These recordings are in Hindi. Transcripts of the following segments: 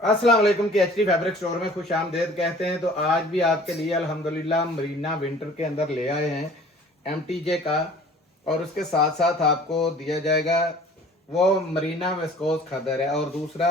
अस्सलाम वालेकुम के एचडी फैब्रिक स्टोर में खुश आमदेद कहते हैं। तो आज भी आपके लिए अल्हम्दुलिल्लाह मरीना विंटर के अंदर ले आए हैं एमटीजे का, और उसके साथ साथ आपको दिया जाएगा वो मरीना वेस्कोस खदर है, और दूसरा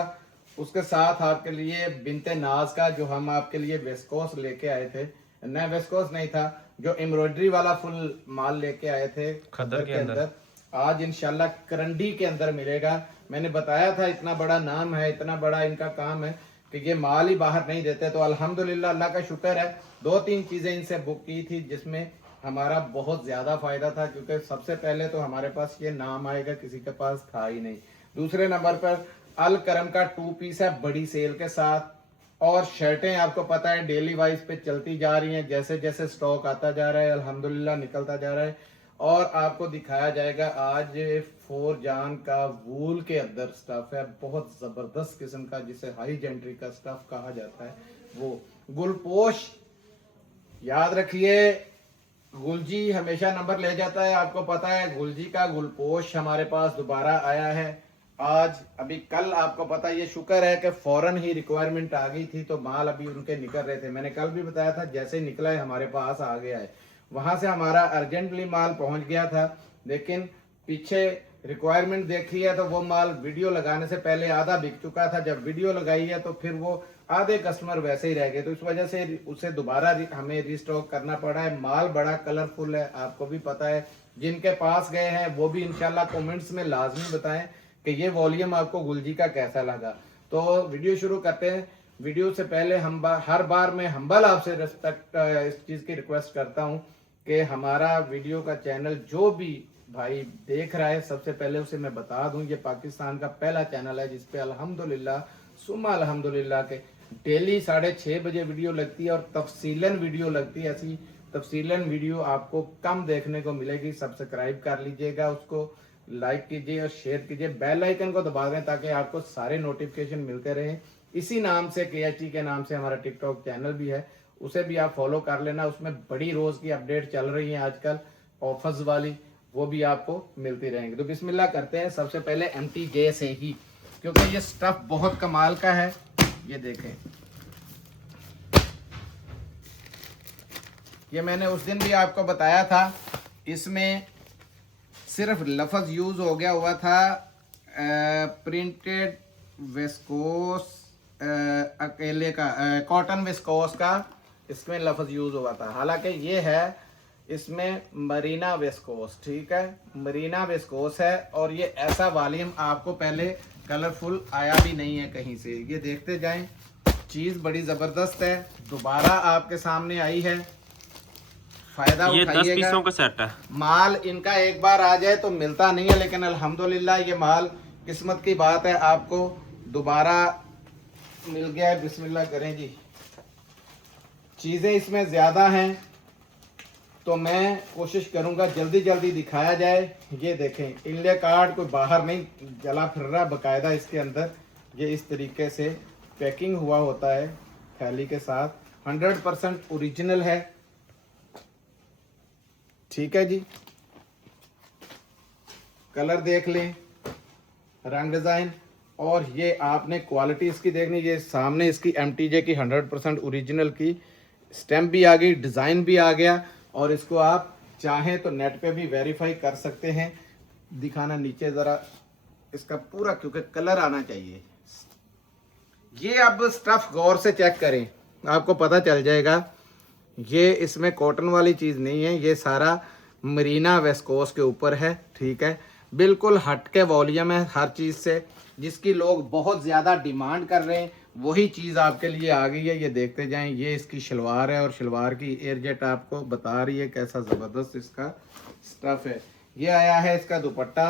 उसके साथ आपके लिए बिनते नाज का जो हम आपके लिए वेस्कोस लेके आए थे, न वेस्कोस नहीं था, जो एम्ब्रॉयडरी वाला फुल माल लेके आए थे खदर के अंदर, आज इंशाल्लाह करंडी के अंदर मिलेगा। मैंने बताया था इतना बड़ा नाम है, इतना बड़ा इनका काम है कि ये माल ही बाहर नहीं देते। तो अल्हम्दुलिल्लाह अल्लाह का शुक्र है, 2-3 चीजें इनसे बुक की थी जिसमें हमारा बहुत ज्यादा फायदा था, क्योंकि सबसे पहले तो हमारे पास ये नाम आएगा, किसी के पास था ही नहीं। दूसरे नंबर पर अल करम का 2 पीस है बड़ी सेल के साथ, और शर्टें आपको पता है डेली वाइज पे चलती जा रही हैं, जैसे जैसे स्टॉक आता जा रहा है अल्हम्दुलिल्लाह निकलता जा रहा है। और आपको दिखाया जाएगा आज फोर जान का वूल के अंदर स्टफ है, बहुत जबरदस्त किस्म का, जिसे हाई जेंट्री का स्टफ कहा जाता है। वो गुलपोश याद रखिए, गुलजी हमेशा नंबर ले जाता है, आपको पता है। गुलजी का गुलपोश हमारे पास दोबारा आया है आज, अभी कल आपको पता है, ये शुक्र है कि फौरन ही रिक्वायरमेंट आ गई थी, तो माल अभी उनके निकल रहे थे। मैंने कल भी बताया था, जैसे निकला है हमारे पास आ गया है। वहां से हमारा अर्जेंटली माल पहुंच गया था, लेकिन पीछे रिक्वायरमेंट देखी है तो वो माल वीडियो लगाने से पहले आधा बिक चुका था। जब वीडियो लगाई है तो फिर वो आधे कस्टमर वैसे ही रह गए, तो इस वजह से उसे दोबारा हमें रिस्टॉक करना पड़ा है। माल बड़ा कलरफुल है, आपको भी पता है। जिनके पास गए हैं वो भी इंशाल्लाह कमेंट्स में लाजमी बताएं कि ये वॉल्यूम आपको गुलजी का कैसा लगा। तो वीडियो शुरू करते हैं। वीडियो से पहले हम हर बार मैं हम्बल आपसे रिस्पेक्ट इस चीज़ की रिक्वेस्ट करता हूँ कि हमारा वीडियो का चैनल जो भी भाई देख रहा है, सबसे पहले उसे मैं बता दूं, ये पाकिस्तान का पहला चैनल है जिसपे अल्हम्दुलिल्लाह सुम्मा अल्हम्दुलिल्लाह के डेली 6:30 बजे वीडियो लगती है, और तफसीलन वीडियो लगती है। ऐसी तफसीलन वीडियो आपको कम देखने को मिलेगी। सब्सक्राइब कर लीजिएगा, उसको लाइक कीजिए और शेयर कीजिए, बेल आइकन को दबा दें ताकि आपको सारे नोटिफिकेशन मिलते रहें। इसी नाम से KHT के नाम से हमारा टिकटॉक चैनल भी है, उसे भी आप फॉलो कर लेना। उसमें बड़ी रोज की अपडेट चल रही है आजकल, ऑफर्स वाली, वो भी आपको मिलती रहेंगी। तो बिस्मिल्लाह करते हैं सबसे पहले MTJ से ही, क्योंकि ये स्टफ बहुत कमाल का है। ये देखें, ये मैंने उस दिन भी आपको बताया था, इसमें सिर्फ लफ्ज यूज हो गया हुआ था प्रिंटेड वेस्कोस, अकेले का कॉटन वेस्कोस का इसमें लफ्ज यूज हुआ था। हालांकि ये है इसमें मरीना वेस्कोस, ठीक है, मरीना वेस्कोस है। और ये ऐसा वॉल्यूम आपको पहले कलरफुल आया भी नहीं है कहीं से। ये देखते जाएं, चीज बड़ी जबरदस्त है, दोबारा आपके सामने आई है, फायदा ये 10 उठाइएगा। पीसों का सेट है। माल इनका एक बार आ जाए तो मिलता नहीं है, लेकिन अल्हम्दुलिल्लाह ये माल किस्मत की बात है, आपको दोबारा मिल गया है। बिस्मिल्लाह करें जी। चीजें इसमें ज्यादा हैं तो मैं कोशिश करूंगा जल्दी जल्दी दिखाया जाए। ये देखें, इनले कार्ड कोई बाहर नहीं जला फिर रहा, बकायदा इसके अंदर ये इस तरीके से पैकिंग हुआ होता है थैली के साथ, 100% ओरिजिनल है, ठीक है जी। कलर देख लें, रंग डिजाइन, और ये आपने क्वालिटी इसकी देखनी। ये सामने इसकी MTJ की 100% ओरिजिनल की स्टैम्प भी आ गई, डिज़ाइन भी आ गया, और इसको आप चाहें तो नेट पे भी वेरीफाई कर सकते हैं। दिखाना नीचे ज़रा इसका पूरा, क्योंकि कलर आना चाहिए। ये अब स्टफ गौर से चेक करें, आपको पता चल जाएगा ये इसमें कॉटन वाली चीज़ नहीं है, ये सारा मरीना वेस्कोस के ऊपर है, ठीक है। बिल्कुल हट के वॉल्यूम है हर चीज़ से, जिसकी लोग बहुत ज़्यादा डिमांड कर रहे हैं वही चीज़ आपके लिए आ गई है। ये देखते जाएं, ये इसकी शलवार है, और शलवार की एयरजेट आपको बता रही है कैसा ज़बरदस्त इसका स्टफ है। ये आया है इसका दुपट्टा,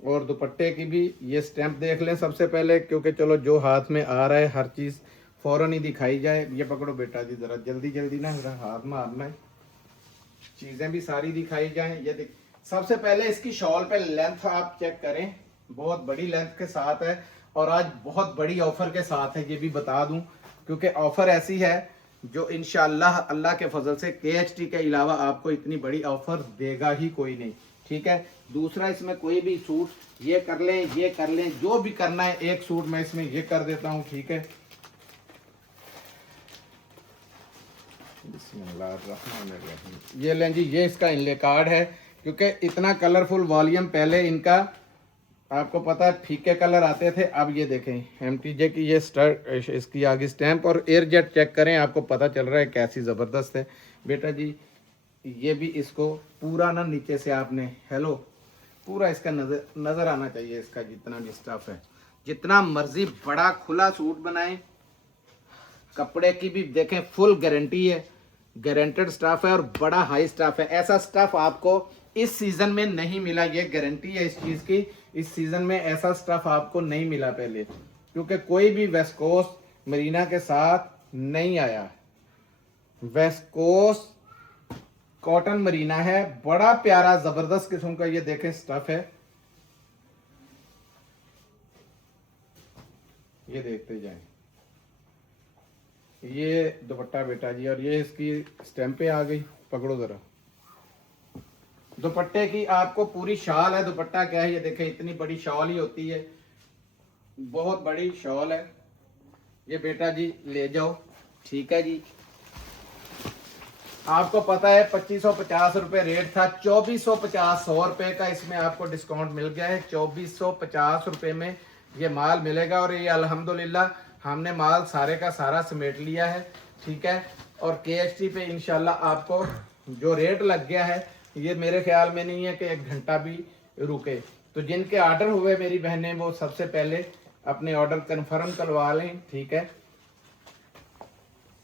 और दुपट्टे की भी ये स्टैंप देख लें सबसे पहले, क्योंकि चलो जो हाथ में आ रहा है हर चीज़ फौरन ही दिखाई जाए। ये पकड़ो बेटा जी, ज़रा जल्दी जल्दी ना मेरा हाथ मारना है, चीज़ें भी सारी दिखाई जाएं। ये देख, सबसे पहले इसकी शॉल पे लेंथ आप चेक करें, बहुत बड़ी लेंथ के साथ है, और आज बहुत बड़ी ऑफर के साथ है, ये भी बता दूं, क्योंकि ऑफर ऐसी है जो इंशाल्लाह अल्लाह के फजल से KHT के अलावा आपको इतनी बड़ी ऑफर देगा ही कोई नहीं, ठीक है। दूसरा, इसमें कोई भी सूट ये कर लें, ये कर लें, जो भी करना है, एक सूट मैं इसमें ये कर देता हूँ, ठीक है। बिस्मिल्लाहिर्रहमानिर्रहीम। ये लें जी, ये इसका इनले कार्ड है, क्योंकि इतना कलरफुल वॉल्यूम पहले इनका आपको पता है फीके कलर आते थे। अब ये देखें एमटीजे की ये स्टार, इसकी आगे स्टैंप और एयर जेट चेक करें, आपको पता चल रहा है कैसी ज़बरदस्त है बेटा जी। ये भी इसको पूरा ना नीचे से आपने हेलो पूरा इसका नज़र आना चाहिए, इसका जितना भी स्टफ है। जितना मर्जी बड़ा खुला सूट बनाएं, कपड़े की भी देखें फुल गारंटी है, गारंटेड स्टाफ है और बड़ा हाई स्टाफ है। ऐसा स्टाफ आपको इस सीज़न में नहीं मिला, ये गारंटी है इस चीज़ की। इस सीज़न में ऐसा स्टाफ आपको नहीं मिला पहले, क्योंकि कोई भी वेस्कोस मरीना के साथ नहीं आया। वेस्कोस कॉटन मरीना है, बड़ा प्यारा ज़बरदस्त किस्म का ये देखें स्टफ है। ये देखते जाएं, ये दुपट्टा बेटा जी, और ये इसकी स्टैंपें आ गई, पकड़ो ज़रा। दुपट्टे की आपको पूरी शॉल है, दुपट्टा क्या है ये देखें, इतनी बड़ी शॉल ही होती है, बहुत बड़ी शॉल है ये बेटा जी, ले जाओ ठीक है जी। आपको पता है 2550 रुपये रेट था, 2450 100 रुपये का इसमें आपको डिस्काउंट मिल गया है। 2450 रुपये में ये माल मिलेगा, और ये अल्हम्दुलिल्लाह हमने माल सारे का सारा समेट लिया है, ठीक है। और KST पे इंशाल्लाह आपको जो रेट लग गया है, ये मेरे ख्याल में नहीं है कि 1 घंटा भी रुके। तो जिनके ऑर्डर हुए मेरी बहनें, वो सबसे पहले अपने ऑर्डर कन्फर्म करवा लें, ठीक है,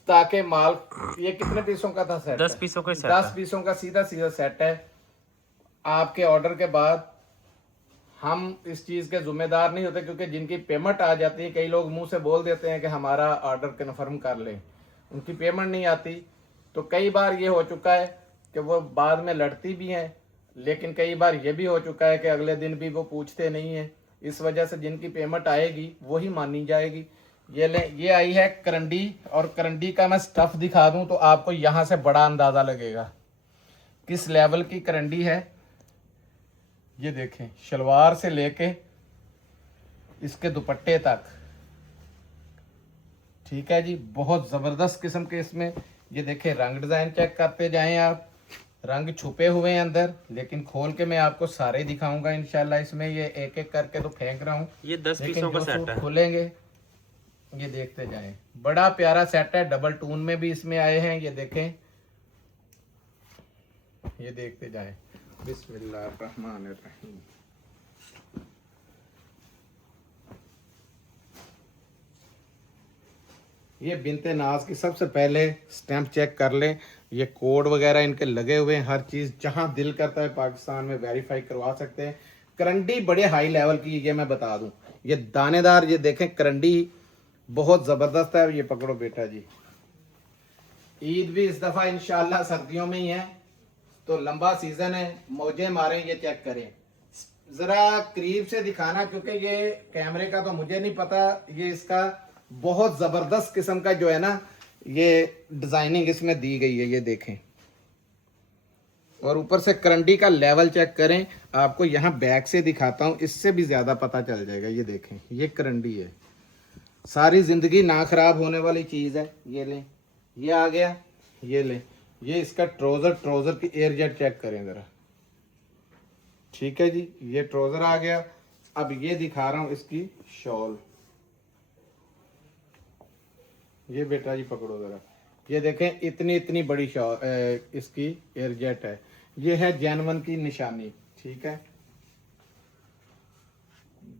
ताकि माल, ये कितने पीसों का था सेट? 10 पीसों का सेट 10 पीसों का सीधा सीधा सेट है। आपके ऑर्डर के बाद हम इस चीज़ के जिम्मेदार नहीं होते, क्योंकि जिनकी पेमेंट आ जाती है, कई लोग मुंह से बोल देते हैं कि हमारा ऑर्डर कन्फर्म कर लें, उनकी पेमेंट नहीं आती। तो कई बार ये हो चुका है कि वो बाद में लड़ती भी हैं, लेकिन कई बार ये भी हो चुका है कि अगले दिन भी वो पूछते नहीं हैं। इस वजह से जिनकी पेमेंट आएगी वही मानी जाएगी। ये ले, ये आई है करंडी, और करंडी का मैं स्टफ़ दिखा दूं तो आपको यहाँ से बड़ा अंदाज़ा लगेगा किस लेवल की करंडी है। ये देखें, शलवार से लेके इसके दुपट्टे तक, ठीक है जी, बहुत ज़बरदस्त किस्म के इसमें ये देखें रंग डिज़ाइन चेक करते जाएं आप। रंग छुपे हुए हैं अंदर, लेकिन खोल के मैं आपको सारे दिखाऊंगा इंशाल्लाह। इसमें ये एक एक करके तो फेंक रहा हूँ, ये 10 पीसों का सेट है। खोलेंगे ये देखते जाएं, बड़ा प्यारा सेट है। डबल टून में भी इसमें आए हैं, ये देखें, ये देखते जाएं। बिस्मिल्लाहिर्रहमानिर्रहीम। ये बिनते नाज की सबसे पहले स्टैंप चेक कर लें, ये कोड वगैरह इनके लगे हुए हैं, हर चीज़ जहां दिल करता है पाकिस्तान में वेरीफाई करवा सकते हैं। करंडी बड़े हाई लेवल की, ये मैं बता दूं, ये दानेदार, ये देखें करंडी बहुत ज़बरदस्त है। ये पकड़ो बेटा जी, ईद भी इस दफ़ा इंशाल्लाह सर्दियों में ही है, तो लंबा सीज़न है, मौजे मारें। ये चेक करें, ज़रा करीब से दिखाना, क्योंकि ये कैमरे का तो मुझे नहीं पता। ये इसका बहुत ज़बरदस्त किस्म का जो है ना, ये डिज़ाइनिंग इसमें दी गई है, ये देखें। और ऊपर से करंडी का लेवल चेक करें, आपको यहाँ बैक से दिखाता हूँ, इससे भी ज़्यादा पता चल जाएगा। ये देखें, ये करंडी है, सारी ज़िंदगी ना ख़राब होने वाली चीज़ है। ये लें, ये आ गया, ये लें, ये इसका ट्रोज़र की एयर जेट चेक करें ज़रा, ठीक है जी, ये ट्रोज़र आ गया। अब ये दिखा रहा हूँ इसकी शॉल, ये बेटा जी पकड़ो ज़रा, ये देखें इतनी इतनी बड़ी शॉल इसकी एयर जेट है। ये है जैनवन की निशानी, ठीक है।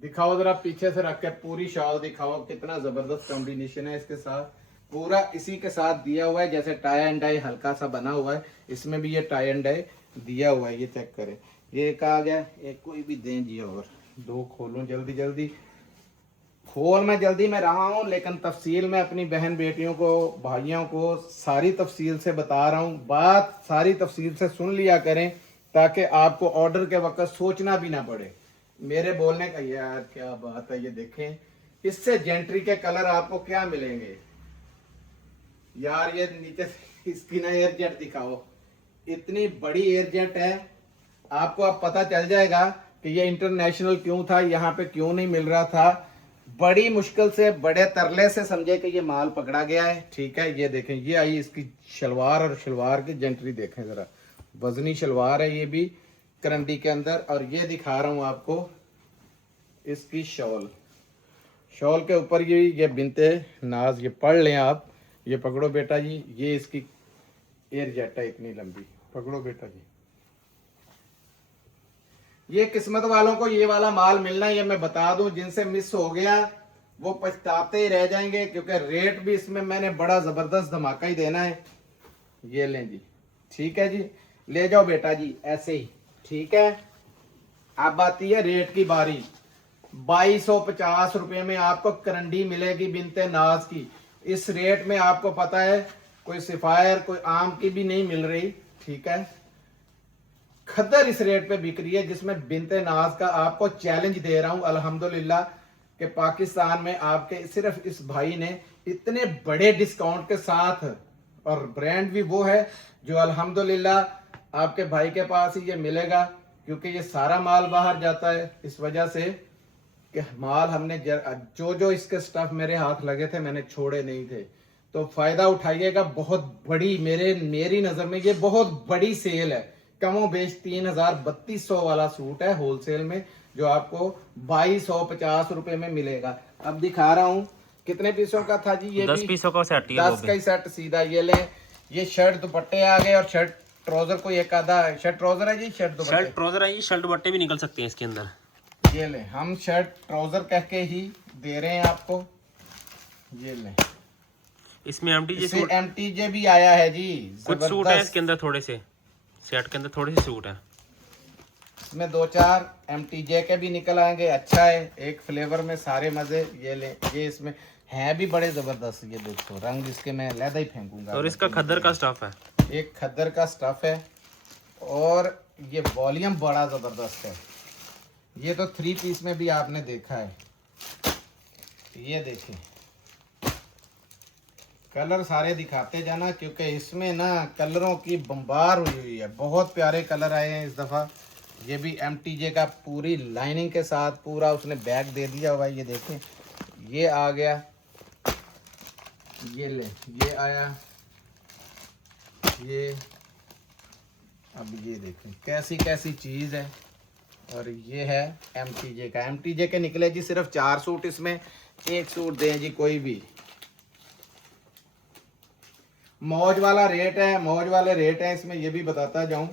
दिखाओ ज़रा पीछे से रख के पूरी शॉल दिखाओ, कितना ज़बरदस्त कॉम्बिनेशन है इसके साथ। पूरा इसी के साथ दिया हुआ है, जैसे टाई एंड डाई हल्का सा बना हुआ है, इसमें भी ये टाई एंड डाई दिया हुआ है। ये चेक करें, ये एक आ गया, एक कोई भी दें जी, और दो खोलूं जल्दी जल्दी। खोल मैं जल्दी में रहा हूँ, लेकिन तफसील में अपनी बहन बेटियों को, भाइयों को सारी तफसील से बता रहा हूँ। बात सारी तफसील से सुन लिया करें, ताकि आपको ऑर्डर के वक्त सोचना भी ना पड़े। मेरे बोलने का यार क्या बात है, ये देखें, इससे जेंट्री के कलर आपको क्या मिलेंगे यार। ये नीचे इसकी ना एयर जेट दिखाओ, इतनी बड़ी एयर जेट है, आपको अब पता चल जाएगा कि ये इंटरनेशनल क्यों था, यहाँ पे क्यों नहीं मिल रहा था। बड़ी मुश्किल से, बड़े तरले से समझे कि ये माल पकड़ा गया है। ठीक है, ये देखें, ये आई इसकी शलवार, और शलवार की जंटरी देखें ज़रा, वजनी शलवार है ये भी करंडी के अंदर। और ये दिखा रहा हूँ आपको इसकी शॉल, शॉल के ऊपर ये बिनते नाज, ये पढ़ लें आप, ये पकड़ो बेटा जी, ये इसकी एयर जेट है इतनी लंबी, पकड़ो बेटा जी। ये किस्मत वालों को ये वाला माल मिलना, ये मैं बता दूं, जिनसे मिस हो गया वो पछताते ही रह जाएंगे, क्योंकि रेट भी इसमें मैंने बड़ा जबरदस्त धमाका ही देना है। ये लें जी, ठीक है जी, ले जाओ बेटा जी ऐसे ही। ठीक है, अब आती है रेट की बारी। 2250 रुपये में आपको करंडी मिलेगी बिनते नाज की। इस रेट में आपको पता है कोई सिफायर, कोई आम की भी नहीं मिल रही। ठीक है, खद्दर इस रेट पे बिक रही है, जिसमें बिनते नाज का आपको चैलेंज दे रहा हूं अल्हम्दुलिल्लाह कि पाकिस्तान में आपके सिर्फ इस भाई ने इतने बड़े डिस्काउंट के साथ, और ब्रांड भी वो है जो अल्हम्दुलिल्लाह आपके भाई के पास ही ये मिलेगा, क्योंकि ये सारा माल बाहर जाता है इस वजह से कि माल हमने जो जो इसके स्टफ मेरे हाथ लगे थे मैंने छोड़े नहीं थे। तो फायदा उठाइएगा, बहुत बड़ी मेरी नजर में ये बहुत बड़ी सेल है। कमो बेच 3000-3200 वाला सूट है होलसेल में, जो आपको 2250 रुपए में मिलेगा। अब दिखा रहा हूँ कितने पीसों का था जी, ये 10 पीसों का सेट, 10 का ही सेट सीधा। ये ले, ये शर्ट दुपट्टे आ गए, और शर्ट ट्राउजर कोई एक आधा शर्ट ट्राउजर है जी, शर्ट दुपट्टे, शर्ट ट्राउजर है, ये शर्ट दुपट्टे भी निकल सकते हैं इसके अंदर। ये ले, हम शर्ट ट्राउजर कह के ही दे रहे हैं आपको। ये ले, इसमें एमटीजे सूट, एमटीजे भी आया है जी, कुछ सूट है इसके अंदर, थोड़े से सेट के अंदर थोड़े से सूट है, इसमें 2-4 एमटीजे के भी निकल आएंगे। अच्छा है, एक फ्लेवर में सारे मजे। ये ले, ये इसमें है भी बड़े जबरदस्त, ये देखो रंग इसके मैं लहदा ही फेंकूंगा। और इसका खद्दर का स्टफ है, एक खद्दर का स्टफ है, और ये वॉल्यूम बड़ा जबरदस्त है। ये तो 3 पीस में भी आपने देखा है। ये देखिए, कलर सारे दिखाते जाना, क्योंकि इसमें ना कलरों की बम्बार हुई हुई है, बहुत प्यारे कलर आए हैं इस दफ़ा। ये भी एमटीजे का पूरी लाइनिंग के साथ पूरा उसने बैग दे दिया हुआ है। ये देखें, ये आ गया, ये ले, ये आया, ये, अब ये देखें कैसी कैसी चीज़ है। और ये है एमटीजे का, एमटीजे के निकले जी सिर्फ 4 सूट, इसमें एक सूट दें जी कोई भी। मौज वाला रेट है, मौज वाले रेट है इसमें, ये भी बताता जाऊं।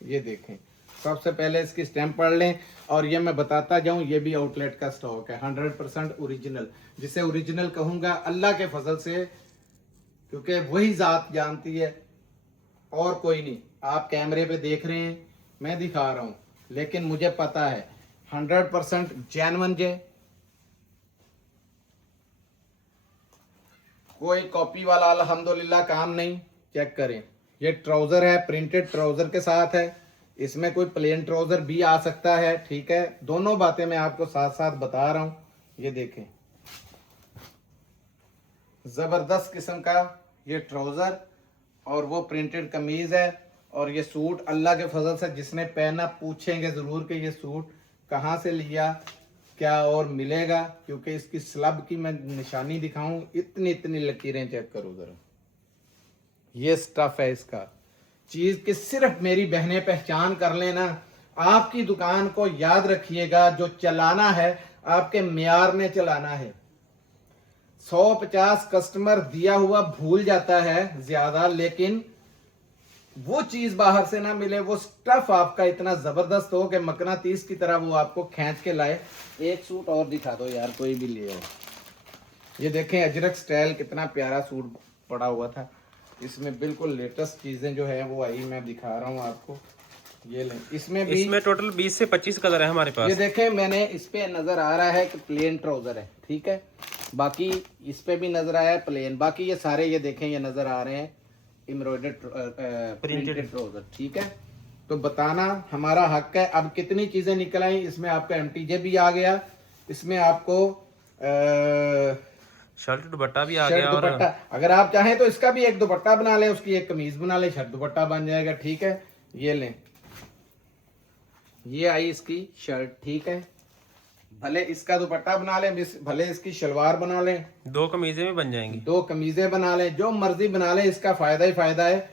ये देखें, सबसे पहले इसकी स्टैंप पढ़ लें, और ये मैं बताता जाऊं, ये भी आउटलेट का स्टॉक है, 100% ओरिजिनल। जिसे ओरिजिनल कहूंगा अल्लाह के फजल से, क्योंकि वही जात जानती है और कोई नहीं। आप कैमरे पे देख रहे हैं, मैं दिखा रहा हूं, लेकिन मुझे पता है 100% जेन्युइन जे, कोई कॉपी वाला अल्हम्दुलिल्लाह काम नहीं। चेक करें, ये ट्राउजर है, प्रिंटेड ट्राउजर के साथ है, इसमें कोई प्लेन ट्राउजर भी आ सकता है। ठीक है, दोनों बातें मैं आपको साथ साथ बता रहा हूं। ये देखें, जबरदस्त किस्म का ये ट्राउजर, और वो प्रिंटेड कमीज है, और ये सूट अल्लाह के फजल से जिसने पहना पूछेंगे जरूर कि ये सूट कहाँ से लिया, क्या और मिलेगा, क्योंकि इसकी स्लब की मैं निशानी दिखाऊं, इतनी इतनी लकीरें चेक करो जरा। ये स्टफ है इसका, चीज की सिर्फ मेरी बहनें पहचान कर लेना। आपकी दुकान को याद रखिएगा, जो चलाना है आपके म्यार में चलाना है। 150 कस्टमर दिया हुआ भूल जाता है ज्यादा, लेकिन वो चीज बाहर से ना मिले, वो स्टफ आपका इतना जबरदस्त हो कि मकनातीस की तरह वो आपको खींच के लाए। एक सूट और दिखा दो यार, कोई भी ले आओ। ये देखें, अजरक स्टाइल कितना प्यारा सूट पड़ा हुआ था, इसमें बिल्कुल लेटेस्ट चीजें जो है वो आई, मैं दिखा रहा हूँ आपको। ये लें, इसमें टोटल 20 से 25 कलर है हमारे पास। ये देखें, मैंने इस पे नजर आ रहा है कि प्लेन ट्राउजर है, ठीक है, बाकी इस पे भी नजर आया है प्लेन, बाकी ये सारे ये देखें ये नजर आ रहे हैं एम्ब्रॉयडर्ड प्रिंटेड ट्राउजर। ठीक है, तो बताना हमारा हक है। अब कितनी चीजें निकल आई, इसमें आपका एमटीजे भी आ गया, इसमें आपको शर्ट दुपट्टा भी आ शर्ट गया। और दुपट्टा, अगर आप चाहें तो इसका भी एक दुपट्टा बना लें, उसकी एक कमीज बना लें, शर्ट दुपट्टा बन जाएगा। ठीक है, ये लें, ये आई इसकी शर्ट। ठीक है, भले इसका दुपट्टा बना लें, भले इसकी शलवार बना लें, 2 कमीजें भी बन जाएंगी। 2 कमीजें बना लें, जो मर्जी बना लें, इसका फायदा ही फायदा है।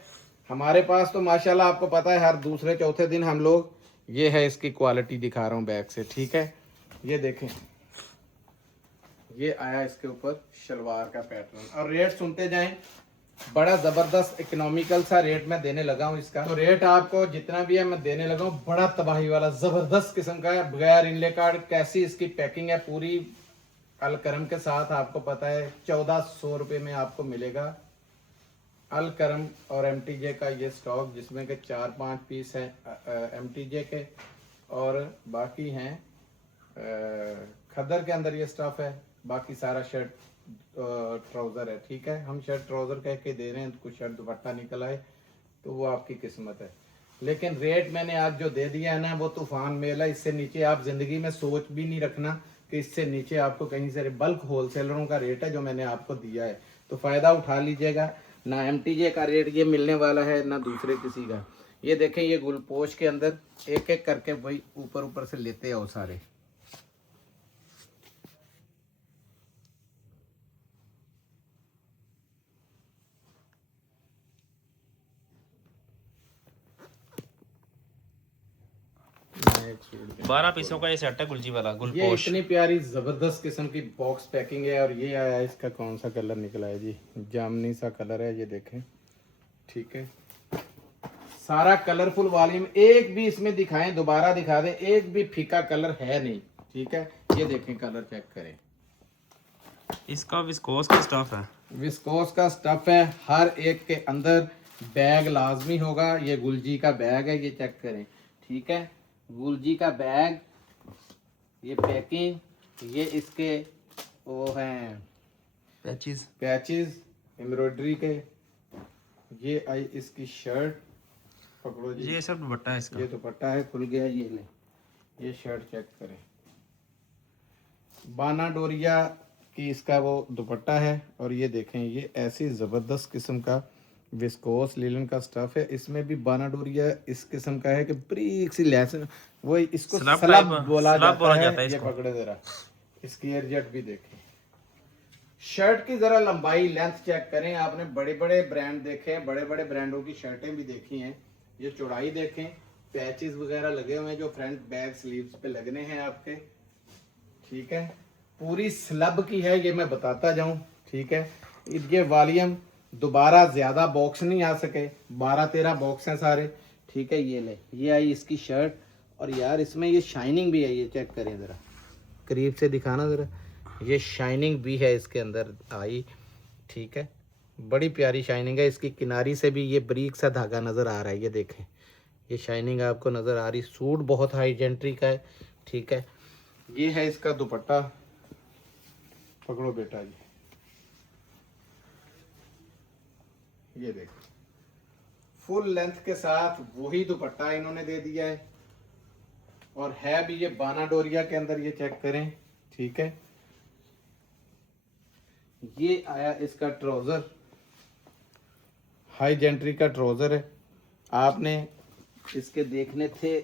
हमारे पास तो माशाल्लाह आपको पता है हर दूसरे चौथे दिन हम लोग, ये है इसकी क्वालिटी दिखा रहा हूँ बैक से। ठीक है, ये देखें, ये आया इसके ऊपर शलवार का पैटर्न। और रेट सुनते जाएं, बड़ा जबरदस्त इकोनॉमिकल सा रेट मैं देने लगा हूँ इसका। तो रेट आपको जितना भी है मैं देने लगा हूँ, बड़ा तबाही वाला जबरदस्त किस्म का है, बगैर इनले कार्ड। कैसी इसकी पैकिंग है पूरी अलकरम के साथ, आपको पता है 1400 रुपये में आपको मिलेगा अलकरम और एमटीजे का ये स्टॉक, जिसमें के 4-5 पीस हैं एमटीजे के और बाकी हैं खद्दर के अंदर ये स्टफ है। बाकी सारा शर्ट ट्राउज़र है। ठीक है, हम शर्ट ट्राउज़र कह के दे रहे हैं, कुछ शर्ट दुपट्टा निकल आए तो वो आपकी किस्मत है। लेकिन रेट मैंने आज जो दे दिया है ना, वो तूफान मेला। इससे नीचे आप ज़िंदगी में सोच भी नहीं रखना कि इससे नीचे आपको कहीं से। बल्क होलसेलरों का रेट है जो मैंने आपको दिया है, तो फ़ायदा उठा लीजिएगा। ना एमटीजे का रेट ये मिलने वाला है, ना दूसरे किसी का। ये देखें, ये गुलपोश के अंदर एक एक करके वही ऊपर ऊपर से लेते आओ सारे। एक सूट 12 पीसों का ये सेट है गुलजी वाला ये गुलपोश। इतनी प्यारी जबरदस्त किस्म की बॉक्स पैकिंग है। और ये आया, इसका कौन सा कलर निकला है जी, जामनी सा कलर है, ये देखें। ठीक है, सारा कलरफुल वॉल्यूम, एक भी इसमें दिखाएं, दोबारा दिखा दें, एक भी फीका कलर है नहीं। ठीक है, ये देखें, कलर चेक करें। इसका विस्कोस का स्टफ है, विस्कोस का स्टफ है, हर एक के अंदर बैग लाजमी होगा। ये गुलजी का बैग है, ये चेक करें। ठीक है, गुलजी का बैग, ये पैकिंग, ये इसके वो हैं पैचेस एम्ब्रॉयडरी के। ये आई इसकी शर्ट, पकड़ो जी, ये सब दुपट्टा है इसका। ये दुपट्टा है, खुल गया। ये ले, ये शर्ट चेक करें, बाना डोरिया की इसका वो दुपट्टा है। और ये देखें, ये ऐसी ज़बरदस्त किस्म का विस्कोस लिनन का स्टफ है। इसमें भी बाना डोरिया इस किस्म का है कि ब्रीक सी लेस, वो इसको स्लब सलब टाइप बोला जाता है। ये इसको। पकड़े जरा, इसकी एयरजेट भी देखें। शर्ट की जरा लंबाई लेंथ चेक करें। आपने बड़े बड़े ब्रांड देखे हैं, बड़े बड़े ब्रांडों की शर्टें भी देखी हैं। ये चौड़ाई देखें, पैचेस वगैरह लगे हुए हैं जो फ्रंट बैक स्लीव्स पे लगने हैं आपके। ठीक है, पूरी स्लब की है, ये मैं बताता जाऊं। ठीक है, ये वॉल्यूम दोबारा ज्यादा बॉक्स नहीं आ सके, 12-13 बॉक्स हैं सारे। ठीक है, ये ले, ये आई इसकी शर्ट। और यार इसमें ये शाइनिंग भी है, ये चेक करें जरा, करीब से दिखाना जरा, ये शाइनिंग भी है इसके अंदर आई। ठीक है, बड़ी प्यारी शाइनिंग है। इसकी किनारी से भी ये बारीक सा धागा नज़र आ रहा है, ये देखें, ये शाइनिंग आपको नज़र आ रही। सूट बहुत हाई जेंट्री का है। ठीक है, ये है इसका दुपट्टा, पकड़ो बेटा जी, ये देखो, फुल लेंथ के साथ वही दुपट्टा इन्होंने दे दिया है। और है भी ये बाना डोरिया के अंदर, ये चेक करें। ठीक है, ये आया इसका ट्राउजर, हाई जेंट्री का ट्राउजर है। आपने इसके देखने थे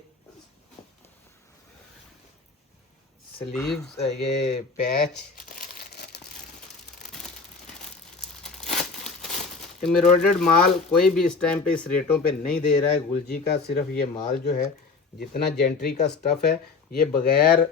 स्लीव्स, ये पैच एम्ब्रॉयडर्ड माल कोई भी इस टाइम पे इस रेटों पे नहीं दे रहा है गुलजी का। सिर्फ ये माल जो है, जितना जेंट्री का स्टफ है, ये बगैर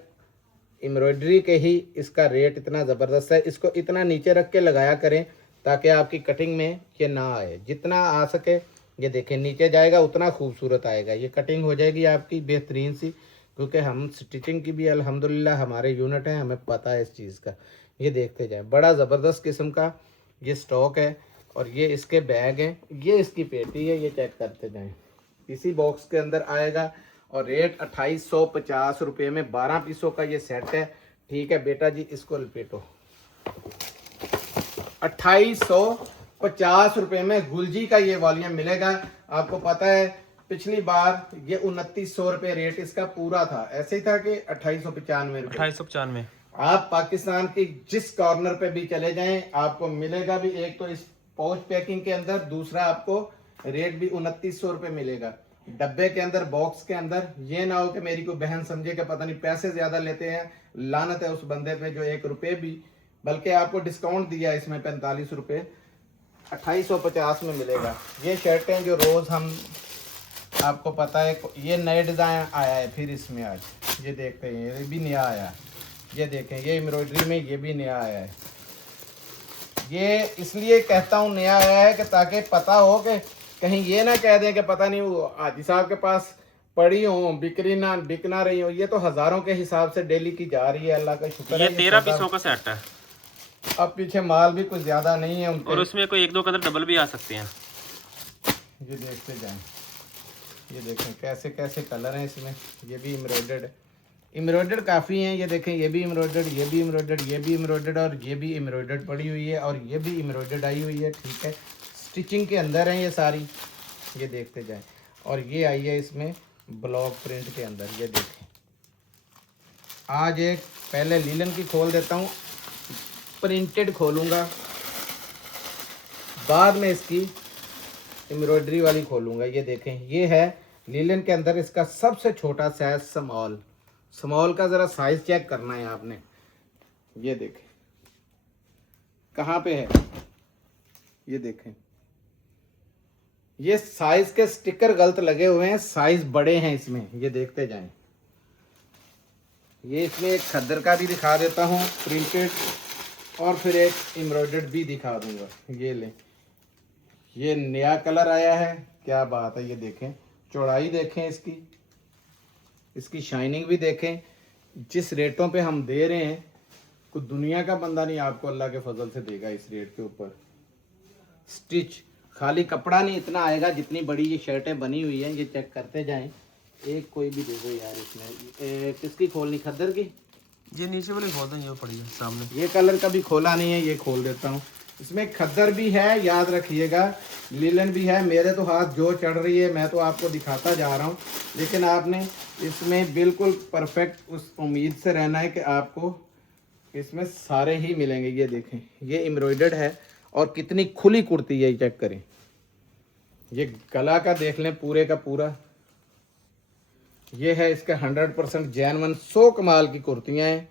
एम्ब्रॉयडरी के ही इसका रेट इतना ज़बरदस्त है। इसको इतना नीचे रख के लगाया करें ताकि आपकी कटिंग में ये ना आए, जितना आ सके। ये देखें, नीचे जाएगा उतना खूबसूरत आएगा। ये कटिंग हो जाएगी आपकी बेहतरीन सी, क्योंकि हम स्टिचिंग की भी अल्हम्दुलिल्लाह हमारे यूनिट हैं, हमें पता है इस चीज़ का। ये देखते जाएं, बड़ा ज़बरदस्त किस्म का ये स्टॉक है। और ये इसके बैग हैं, ये इसकी पेटी है, ये चेक करते जाएं, इसी बॉक्स के अंदर आएगा। और रेट 2850 रुपये में 12 पीसों का ये सेट है। ठीक है बेटा जी, इसको लपेटो। 2850 रुपये में गुलजी का ये वॉल्यूम मिलेगा। आपको पता है पिछली बार ये 2900 रुपये रेट इसका पूरा था, ऐसे ही था कि 2895 रुपये। 2895 आप पाकिस्तान की जिस कॉर्नर पे भी चले जाएं आपको मिलेगा भी। एक तो इस पाउच पैकिंग के अंदर, दूसरा आपको रेट भी 2900 रुपये मिलेगा डब्बे के अंदर, बॉक्स के अंदर। ये ना हो कि मेरी कोई बहन समझे कि पता नहीं पैसे ज्यादा लेते हैं, लानत है उस बंदे पे जो 1 रुपये भी, बल्कि आपको डिस्काउंट दिया इसमें 45 रुपये, 2850 में मिलेगा। ये शर्टें जो रोज हम, आपको पता है ये नए डिजाइन आया है फिर इसमें आज, ये देखते हैं ये भी नया आया है, ये देखें ये एम्ब्रॉयडरी में ये भी नया आया है। ये इसलिए कहता हूँ नया आया है कि ताकि पता हो कि कहीं ये ना कह दें कि पता नहीं वो हाजी साहब के पास पड़ी हो, बिक ना रही हो। ये तो हजारों के हिसाब से डेली की जा रही है, अल्लाह का शुक्र ये है। 13 पीसों का सेट है। अब पीछे माल भी कुछ ज्यादा नहीं है उनके, और उसमें कोई 1-2 कलर डबल भी आ सकते हैं। ये देखते जाएं, ये देखें कैसे कैसे कलर हैं इसमें। ये भी एम्ब्रॉयडर्ड काफ़ी हैं, ये देखें ये भी एम्ब्रॉयडर्ड, ये भी एम्ब्रॉयडर्ड, ये भी एम्ब्रॉयडर्ड और ये भी एम्ब्रॉयडर्ड पड़ी हुई है और ये भी एम्ब्रॉयडर्ड आई हुई है। ठीक है, स्टिचिंग के अंदर हैं ये सारी, ये देखते जाएं। और ये आई है इसमें ब्लॉक प्रिंट के अंदर, ये देखें। आज एक पहले लीलन की खोल देता हूँ, प्रिंटेड खोलूँगा, बाद में इसकी एम्ब्रॉयडरी वाली खोलूँगा। ये देखें ये है लीलन के अंदर इसका सबसे छोटा साइज स्मॉल का ज़रा साइज चेक करना है आपने। ये देखें कहाँ पे है, ये देखें ये साइज के स्टिकर गलत लगे हुए हैं, साइज बड़े हैं इसमें, ये देखते जाएं। ये इसमें एक खद्दर का भी दिखा देता हूँ प्रिंटेड, और फिर एक एम्ब्रॉयडर्ड भी दिखा दूंगा। ये लें, ये नया कलर आया है, क्या बात है। ये देखें चौड़ाई देखें इसकी शाइनिंग भी देखें। जिस रेटों पे हम दे रहे हैं कोई दुनिया का बंदा नहीं आपको अल्लाह के फजल से देगा इस रेट के ऊपर। स्टिच खाली कपड़ा नहीं इतना आएगा जितनी बड़ी ये शर्टें बनी हुई हैं, ये चेक करते जाएं। एक कोई भी दे दो यार इसमें, किसकी खोलनी, खद्दर की? ये नीचे वाली खोल दें, ये पड़ी है सामने। ये कलर कभी खोला नहीं है, ये खोल देता हूँ। इसमें खद्दर भी है, याद रखिएगा, लीलन भी है। मेरे तो हाथ जो चढ़ रही है मैं तो आपको दिखाता जा रहा हूँ, लेकिन आपने इसमें बिल्कुल परफेक्ट उस उम्मीद से रहना है कि आपको इसमें सारे ही मिलेंगे। ये देखें ये एम्ब्रॉयडर्ड है और कितनी खुली कुर्ती है, चेक करें। ये गला का देख लें पूरे का पूरा, ये है इसका 100% जेन्युइन 100 कमाल की कुर्तियाँ हैं।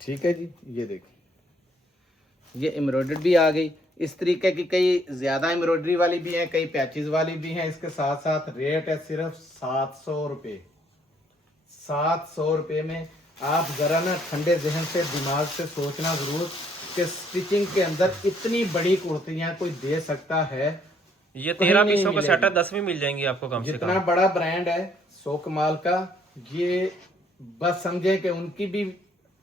ठीक है जी, ये देखिए ये एम्ब्रॉयडर्ड भी आ गई। इस तरीके की कई ज़्यादा एम्ब्रॉयडरी वाली भी हैं, कई पैचेस वाली भी हैं। इसके साथ साथ रेट है सिर्फ 700 रुपये। 700 रुपये में आप ज़रा ना ठंडे जहन से दिमाग से सोचना ज़रूर कि स्टिचिंग के अंदर इतनी बड़ी कुर्तियाँ कोई दे सकता है। ये 13 पीसों का सेट है, 10 भी मिल जाएंगी आपको कम से कम। जितना बड़ा ब्रांड है 100 कमाल का, ये बस समझे कि उनकी भी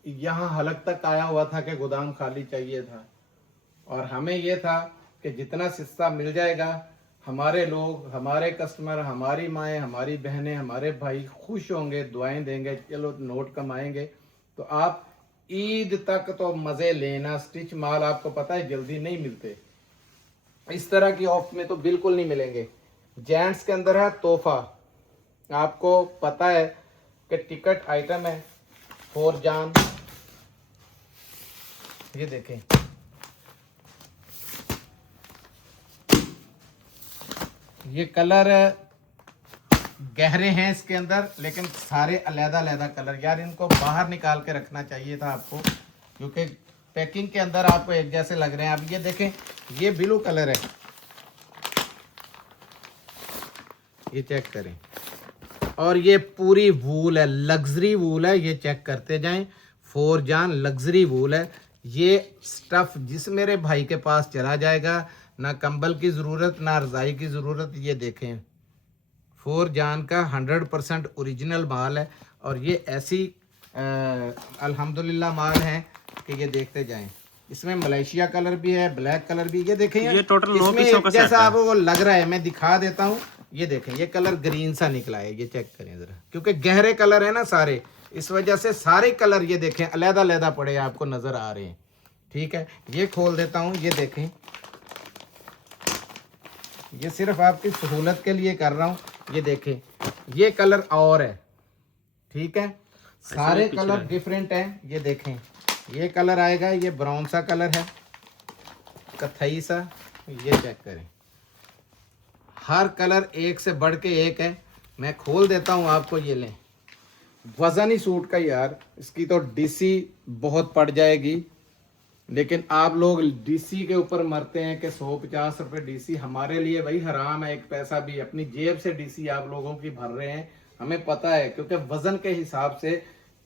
यहाँ हलक तक आया हुआ था कि गोदाम खाली चाहिए था, और हमें ये था कि जितना सस्ता मिल जाएगा हमारे लोग, हमारे कस्टमर, हमारी माएँ, हमारी बहनें, हमारे भाई खुश होंगे, दुआएं देंगे, चलो नोट कमाएंगे। तो आप ईद तक तो मज़े लेना। स्टिच माल आपको पता है जल्दी नहीं मिलते, इस तरह की ऑफ में तो बिल्कुल नहीं मिलेंगे। जेंट्स के अंदर है तोहफा, आपको पता है कि टिकट आइटम है 4 जान। ये देखें ये कलर गहरे हैं इसके अंदर, लेकिन सारे अलग-अलग कलर। यार इनको बाहर निकाल के रखना चाहिए था आपको, क्योंकि पैकिंग के अंदर आपको एक जैसे लग रहे हैं। अब ये देखें ये ब्लू कलर है, ये चेक करें। और ये पूरी वूल है, लग्जरी वूल है, ये चेक करते जाएं। 4 जान लग्जरी वूल है। ये स्टफ जिस मेरे भाई के पास चला जाएगा, ना कंबल की ज़रूरत ना रज़ाई की ज़रूरत। ये देखें 4 जान का 100% ओरिजिनल माल है, और ये ऐसी अल्हम्दुलिल्लाह माल है कि ये देखते जाएं। इसमें मलेशिया कलर भी है, ब्लैक कलर भी। ये देखें ये टोटल 9 इसमें पीसों का सेट जैसा है। आपको लग रहा है, मैं दिखा देता हूँ। ये देखें ये कलर ग्रीन सा निकला है, ये चेक करें ज़रा, क्योंकि गहरे कलर है ना सारे, इस वजह से सारे कलर ये देखें अलग-अलग पड़े आपको नज़र आ रहे हैं। ठीक है, ये खोल देता हूँ। ये देखें ये सिर्फ आपकी सहूलत के लिए कर रहा हूँ। ये देखें ये कलर और है, ठीक है, सारे कलर डिफरेंट हैं। ये देखें, ये कलर आएगा, ये ब्राउन सा कलर है, कथई सा, ये चेक करें, हर कलर एक से बढ़ के एक है। मैं खोल देता हूँ आपको, ये लें। वजन ही सूट का यार, इसकी तो डीसी बहुत पड़ जाएगी, लेकिन आप लोग डीसी के ऊपर मरते हैं कि 150 रुपये डीसी। हमारे लिए भाई हराम है, एक पैसा भी। अपनी जेब से डीसी आप लोगों की भर रहे हैं, हमें पता है, क्योंकि वजन के हिसाब से,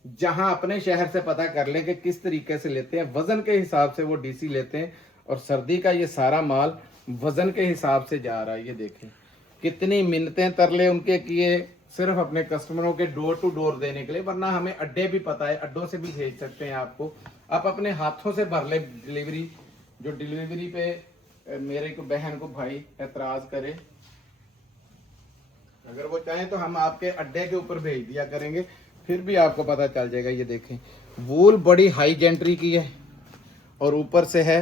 जहां अपने शहर से पता कर ले कि किस तरीके से लेते हैं, वजन के हिसाब से वो डीसी लेते हैं। और सर्दी का ये सारा माल वजन के हिसाब से जा रहा है। ये देखें कितनी मिन्नतें तरले उनके किए सिर्फ अपने कस्टमरों के डोर टू डोर देने के लिए, वरना हमें अड्डे भी पता है, अड्डों से भी भेज सकते हैं आपको। आप अपने हाथों से भर ले डिलीवरी। जो डिलीवरी पे मेरे को बहन को भाई एतराज करे, अगर वो चाहें तो हम आपके अड्डे के ऊपर भेज दिया करेंगे, फिर भी आपको पता चल जाएगा। ये देखें, वूल बड़ी हाई जेंट्री की है और ऊपर से है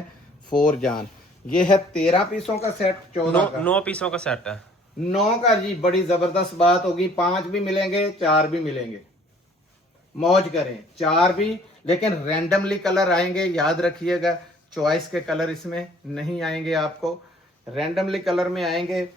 4 जान। ये है 13 पीसों का सेट, 14 का 9 पीसों का सेट है। 9 का जी, बड़ी जबरदस्त बात होगी। 5 भी मिलेंगे, 4 भी मिलेंगे, मौज करें। 4 भी, लेकिन रैंडमली कलर आएंगे, याद रखिएगा। चॉइस के कलर इसमें नहीं आएंगे, आपको रैंडमली कलर में आएंगे।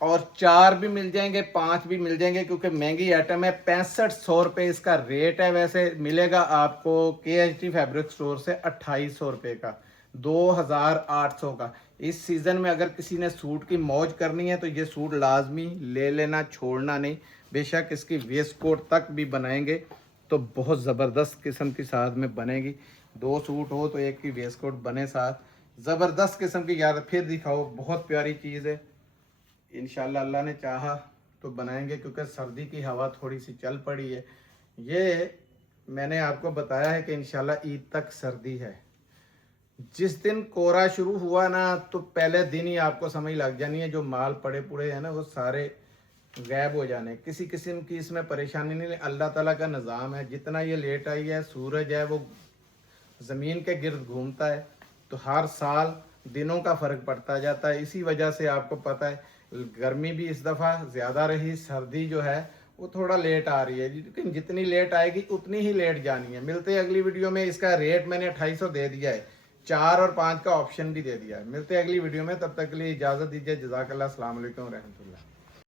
और 4 भी मिल जाएंगे, 5 भी मिल जाएंगे, क्योंकि महंगी आइटम है। 6500 रुपये इसका रेट है। वैसे मिलेगा आपको KHT फैब्रिक स्टोर से 2800 रुपये का, 2800 का। इस सीज़न में अगर किसी ने सूट की मौज करनी है तो ये सूट लाजमी ले लेना, छोड़ना नहीं। बेशक इसकी वेस्ट कोट तक भी बनाएंगे तो बहुत ज़बरदस्त किस्म की साथ में बनेगी। 2 सूट हो तो एक की वेस्ट कोट बने साथ, ज़बरदस्त किस्म की। यार फिर दिखाओ, बहुत प्यारी चीज़ है। इंशाल्लाह अल्लाह ने चाहा तो बनाएंगे, क्योंकि सर्दी की हवा थोड़ी सी चल पड़ी है। ये मैंने आपको बताया है कि इंशाल्लाह ईद तक सर्दी है। जिस दिन कोहरा शुरू हुआ ना, तो पहले दिन ही आपको समझ लग जानी है, जो माल पड़े पुड़े हैं ना वो सारे गायब हो जाने। किसी किस्म की इसमें परेशानी नहीं, अल्लाह ताला का निज़ाम है। जितना ये लेट आई है, सूरज है वो ज़मीन के गिर्द घूमता है, तो हर साल दिनों का फ़र्क पड़ता जाता है। इसी वजह से आपको पता है गर्मी भी इस दफ़ा ज़्यादा रही, सर्दी जो है वो थोड़ा लेट आ रही है। लेकिन जितनी लेट आएगी उतनी ही लेट जानी है। मिलते हैं अगली वीडियो में। इसका रेट मैंने 2800 दे दिया है, 4 और 5 का ऑप्शन भी दे दिया है। मिलते हैं अगली वीडियो में, तब तक के लिए इजाज़त दीजिए। जज़ाकल्लाह, अस्सलाम वालेकुम रहमतुल्लाह।